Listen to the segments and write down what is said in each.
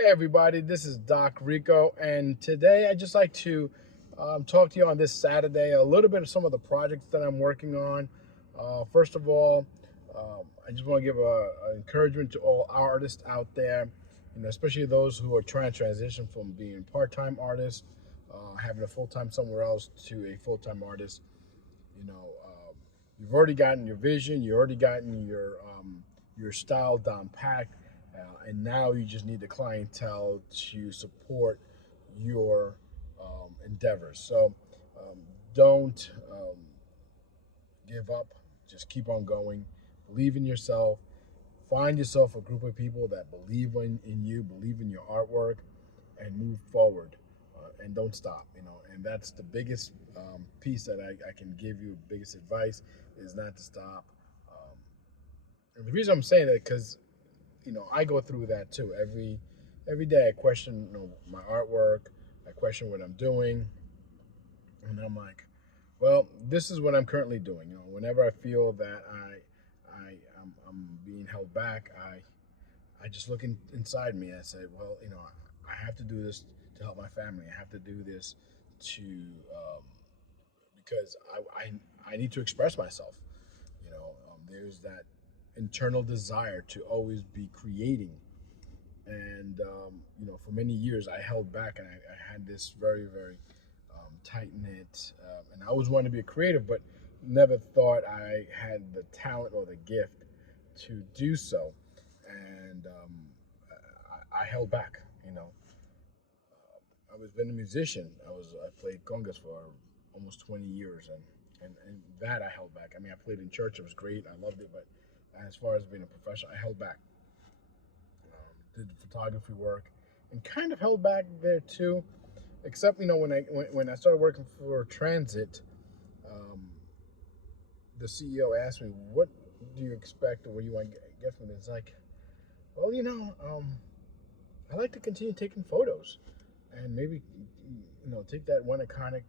Hey everybody, this is Doc Rico, and today I'd just like to talk to you on this Saturday a little bit of some of the projects that I'm working on. First of all, I just want to give a encouragement to all artists out there, especially those who are trying to transition from being part-time artists, having a full-time somewhere else to a full-time artist. You know, you've already gotten your vision, you already gotten your style down packed, and now you just need the clientele to support your endeavors. So um, don't give up. Just keep on going. Believe in yourself. Find yourself a group of people that believe in you, believe in your artwork, and move forward. And don't stop. And that's the biggest piece that I can give you. Biggest advice is not to stop. Um, and the reason I'm saying that because I go through that too. Every day I question my artwork. I question what I'm doing, and I'm like, well, this is what I'm currently doing. Whenever I feel that I'm being held back, I just look inside me and I say, well, I have to do this to help my family. I have to do this to because I need to express myself. There's that internal desire to always be creating, and for many years I held back, and I had this very very tight knit, and I always wanted to be a creative, but never thought I had the talent or the gift to do so, and I held back. I was been a musician. I played congas for almost 20 years, and that I held back. I mean, I played in church. It was great. I loved it, but as far as being a professional, I held back. Did photography work, and kind of held back there too. Except when I started working for Transit, um, the CEO asked me, "What do you expect, or what do you want to get from this?" It's like, well, I like to continue taking photos, and maybe take that one iconic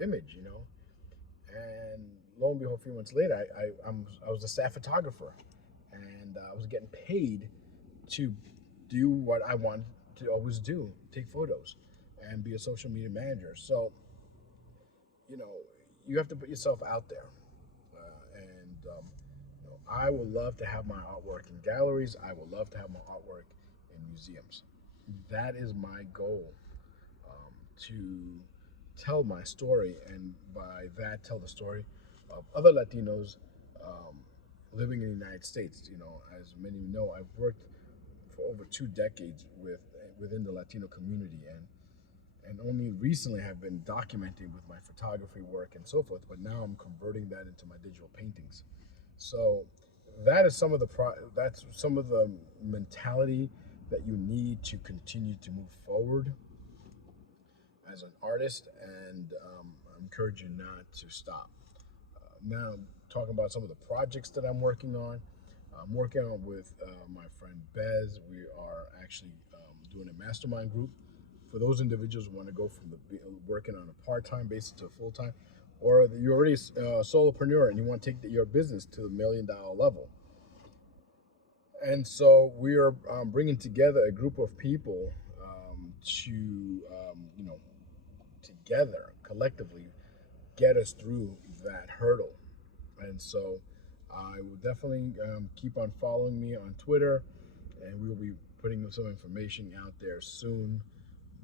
image, And lo and behold, a few months later, I was a staff photographer, and I was getting paid to do what I wanted to always do: take photos and be a social media manager. So you know, you have to put yourself out there, and I would love to have my artwork in galleries. I would love to have my artwork in museums. That is my goal, to tell my story, and by that, tell the story of other Latinos um, living in the United States. As many know, I've worked for over 2 decades within the Latino community, and only recently have been documenting with my photography work and so forth. But now I'm converting that into my digital paintings. So that is that's some of the mentality that you need to continue to move forward as an artist, and I encourage you not to stop. Now, talking about some of the projects that I'm working on. I'm working on with my friend Bez. We are actually doing a mastermind group for those individuals who want to go from working on a part-time basis to a full-time, or you're already a solopreneur and you want to take your business to the $1 million level. And so we are bringing together a group of people to, together, collectively, get us through that hurdle. And so I will definitely keep on following me on Twitter, and we will be putting some information out there soon.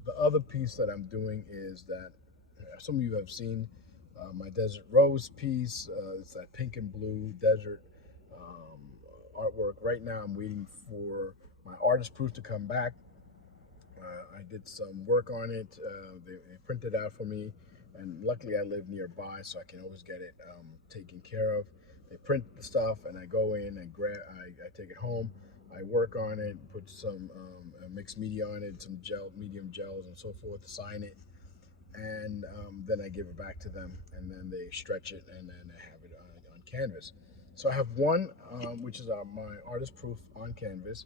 The other piece that I'm doing is that some of you have seen my Desert Rose piece. It's that pink and blue desert um, artwork. Right now, I'm waiting for my artist proof to come back. I did some work on it. They printed out for me, and luckily I live nearby, so I can always get it taken care of. They print the stuff, and I go in and I take it home. I work on it, put some mixed media on it, some medium gels, and so forth. Sign it, and then I give it back to them, and then they stretch it, and then I have it on canvas. So I have one, which is my artist proof on canvas.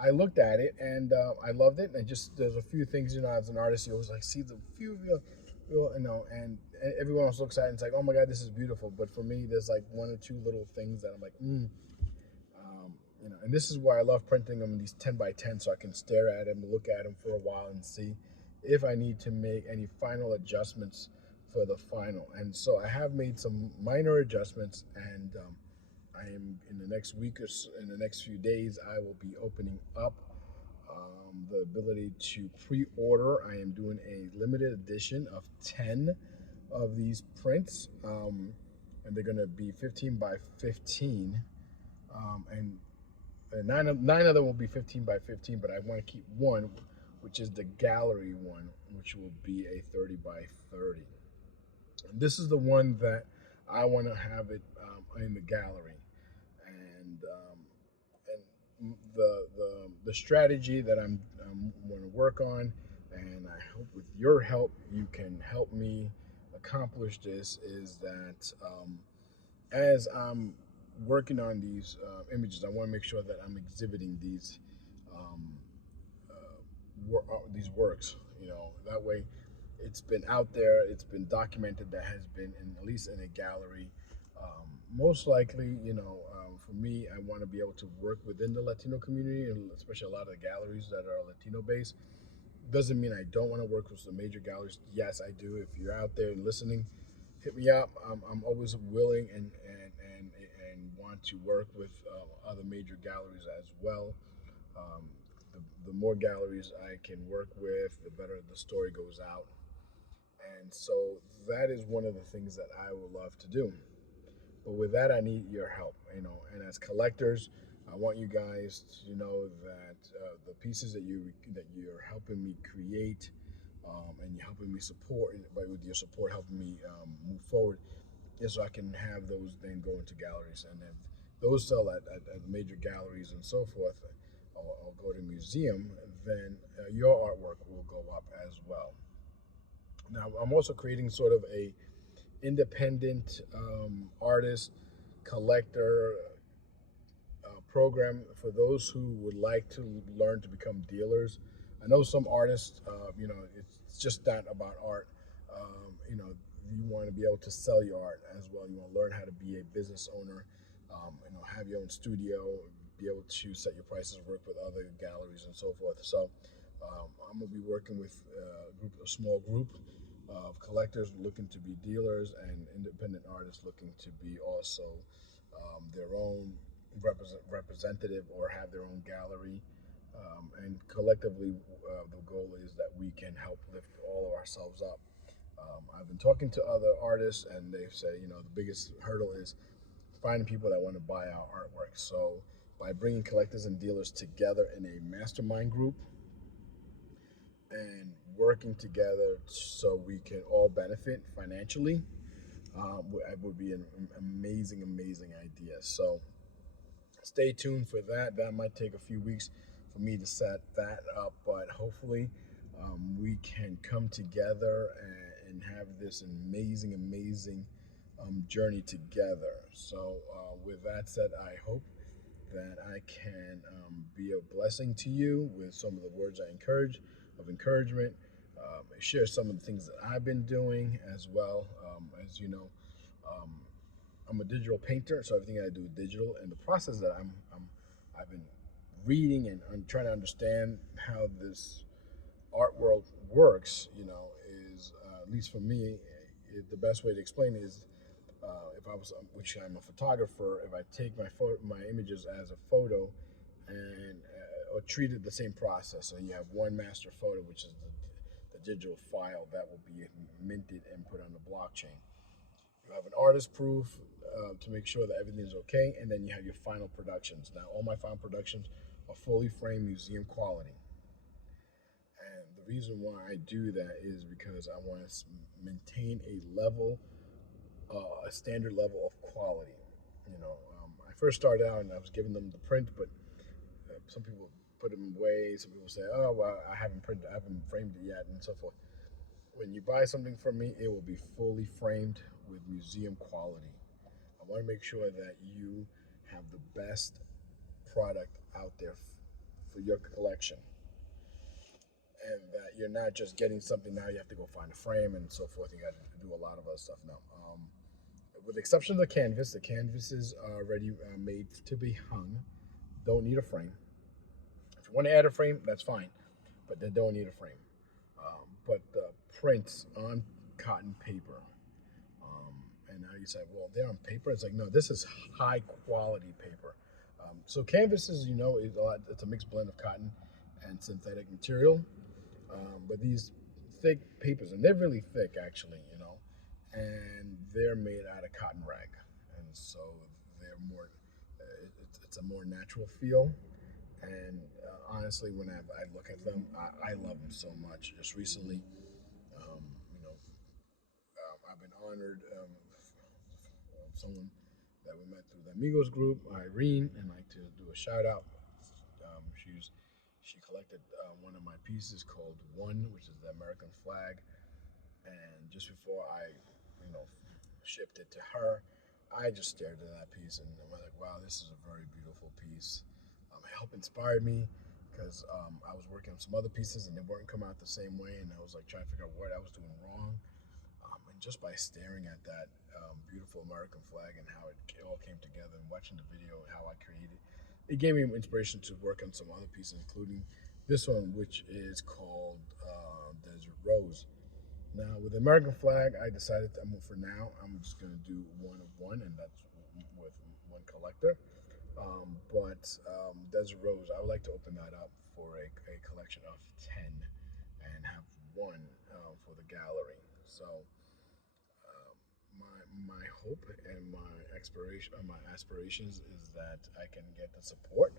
I looked at it, and I loved it. And just there's a few things, as an artist, you always like see the few, and everyone else looks at it and it's like, oh my god, this is beautiful. But for me, there's like one or two little things that I'm like, And this is why I love printing them in these 10 by 10 so I can stare at them, look at them for a while, and see if I need to make any final adjustments for the final. And so I have made some minor adjustments, and I am in the next week or so, in the next few days, I will be opening up the ability to pre-order. I am doing a limited edition of 10 of these prints, and they're going to be 15 by 15, and nine of them will be 15 by 15, but I want to keep one, which is the gallery one, which will be a 30 by 30. And this is the one that I want to have it in the gallery, and the strategy that I'm going to work on, and I hope with your help you can help me accomplish this. Is that as I'm working on these images, I want to make sure that I'm exhibiting um, these works. That way, it's been out there, it's been documented, that has been in at least in a gallery. Most likely, for me, I want to be able to work within the Latino community, and especially a lot of the galleries that are Latino based. Doesn't mean I don't want to work with the major galleries. Yes, I do. If you're out there and listening, hit me up. I'm always willing and want to work with other major galleries as well. Um, the more galleries I can work with, the better the story goes out. And so that is one of the things that I would love to do. But with that, I need your help, And as collectors, I want you guys to know that the pieces that you're helping me create, and you're helping me support, but with your support, helping me move forward, is so I can have those then go into galleries, and then those sell at major galleries and so forth, or go to museum. Then your artwork will go up as well. Now, I'm also creating sort of a independent artist collector program for those who would like to learn to become dealers. I know some artists, it's just not about art. You want to be able to sell your art as well. You want to learn how to be a business owner, have your own studio, be able to set your prices, work with other galleries and so forth. So I'm gonna be working with a small group of collectors looking to be dealers, and independent artists looking to be also their own representative or have their own gallery. And collectively, the goal is that we can help lift all of ourselves up. I've been talking to other artists, and they've said, the biggest hurdle is finding people that want to buy our artwork. So by bringing collectors and dealers together in a mastermind group and working together so we can all benefit financially, would be an amazing, amazing idea. So stay tuned for that. That might take a few weeks for me to set that up, but hopefully we can come together and have this amazing, amazing journey together. So with that said, I hope that I can be a blessing to you with some of the words of encouragement, share some of the things that I've been doing as well. As you know, um, I'm a digital painter, so everything I do is digital. And the process that I've been reading and I'm trying to understand how this art world works, is at least for me, the best way to explain it is if I was, which I'm a photographer, if I take my images as a photo and or treat it the same process. So you have one master photo, which is the digital file that will be minted and put on the blockchain. You have an artist proof to make sure that everything is okay, and then you have your final productions. Now, all my final productions are fully framed museum quality. And the reason why I do that is because I want to maintain a standard level of quality. I first started out and I was giving them the print, but some people put them away. Some people say, "Oh, well, I haven't framed it yet," and so forth. When you buy something from me, it will be fully framed with museum quality. I want to make sure that you have the best product out there for your collection, and that you're not just getting something now. You have to go find a frame and so forth. You got to do a lot of other stuff now. With the exception of the canvas is already made to be hung. don't need a frame. If you want to add a frame, that's fine, but they don't need a frame. But the prints on cotton paper, and now you say, well, they're on paper. It's like, no, this is high quality paper. So canvases, is a lot. It's a mixed blend of cotton and synthetic material. But these thick papers, and they're really thick actually, and they're made out of cotton rag, and so they're more. It's a more natural feel, and honestly, when I look at them, I love them so much. Just recently, um, you know, I've been honored. Someone that we met through the Amigos group, Irene, and like to do a shout out. She collected one of my pieces called One, which is the American flag, and just before I, you know, shipped it to her, I just stared at that piece and I'm like, wow, this is a very beautiful piece. It helped inspire me because I was working on some other pieces and they weren't coming out the same way, and I was like trying to figure out what I was doing wrong. And just by staring at that beautiful American flag and how it all came together, and watching the video and how I created, it gave me inspiration to work on some other pieces, including this one, which is called Desert Rose. Now, with the American flag, I decided for now, I'm just going to do one of one, and that's with one collector. But Desert Rose, I would like to open that up for a collection of 10 and have one for the gallery. So, my hope and my my aspirations is that I can get the support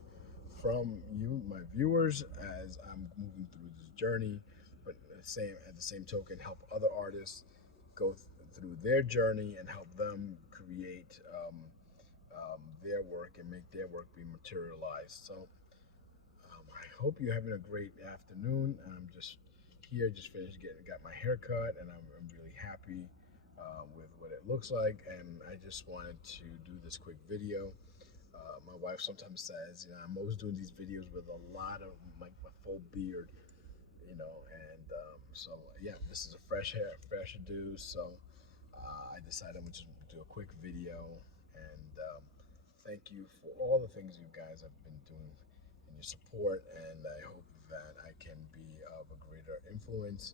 from you, my viewers, as I'm moving through this journey, but at the same token, help other artists go through their journey and help them create their work and make their work be materialized. So I hope you're having a great afternoon. I'm just here, just finished got my hair cut, and I'm really happy with what it looks like. And I just wanted to do this quick video. My wife sometimes says, I'm always doing these videos with a lot of like my full beard, and so yeah, this is a fresh do. So I decided I'm just do a quick video, and thank you for all the things you guys have been doing and your support, and I hope that I can be of a greater influence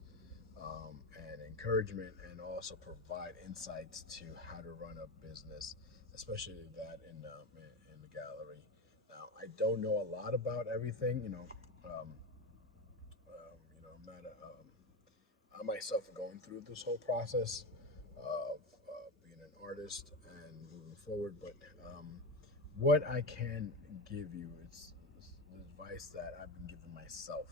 and encouragement, and also provide insights to how to run a business, especially that in the gallery. Now, I don't know a lot about everything. I'm not. I myself are going through this whole process of being an artist and moving forward, but what I can give you is the advice that I've been giving myself,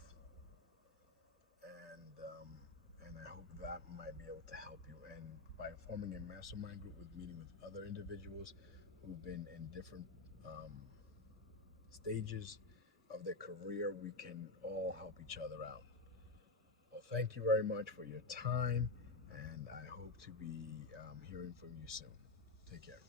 and I hope that might be able to help you. And by forming a mastermind group with meeting with other individuals who've been in different stages of their career, we can all help each other out. Well, thank you very much for your time, and I hope to be hearing from you soon. Take care.